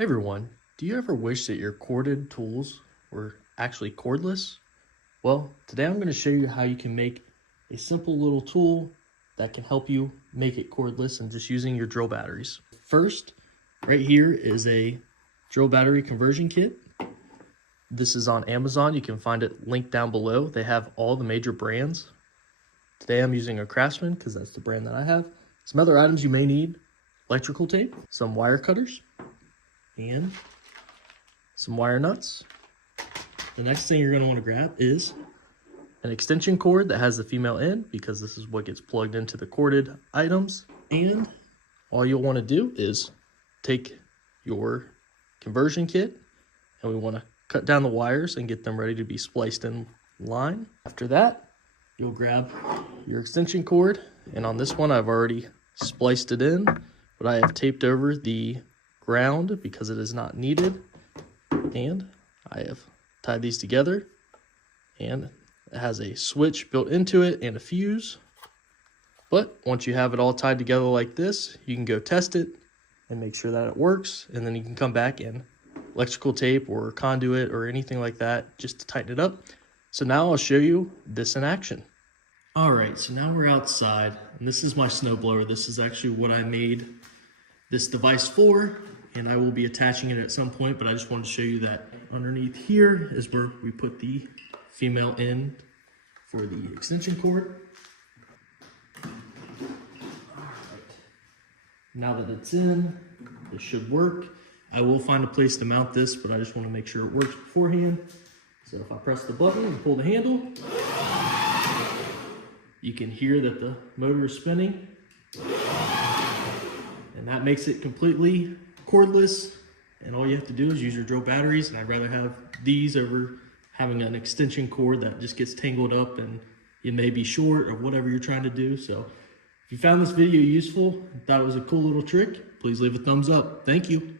Hey everyone, do you ever wish that your corded tools were actually cordless? Well, today I'm going to show you how you can make a simple little tool that can help you make it cordless and just using your drill batteries. First, right here is a drill battery conversion kit. This is on Amazon. You can find it linked down below. They have all the major brands. Today I'm using a Craftsman because that's the brand that I have. Some other items you may need: electrical tape, some wire cutters, and some wire nuts. The next thing you're going to want to grab is an extension cord that has the female end, because this is what gets plugged into the corded items. And all you'll want to do is take your conversion kit, and we want to cut down the wires and get them ready to be spliced in line. After that, you'll grab your extension cord, and on this one I've already spliced it in, but I have taped over the ground because it is not needed, and I have tied these together, and it has a switch built into it and a fuse. But once you have it all tied together like this, you can go test it and make sure that it works, and then you can come back and electrical tape or conduit or anything like that just to tighten it up. So now I'll show you this in action. All right, so now we're outside, and this is my snowblower. This is actually what I made this device for, and I will be attaching it at some point, but I just wanted to show you that underneath here is where we put the female end for the extension cord. All right. Now that it's in, it should work. I will find a place to mount this, but I just want to make sure it works beforehand. So if I press the button and pull the handle, you can hear that the motor is spinning, and that makes it completely cordless. And all you have to do is use your drill batteries, and I'd rather have these over having an extension cord that just gets tangled up and you may be short or whatever you're trying to do. So if you found this video useful, thought it was a cool little trick, please leave a thumbs up. Thank you.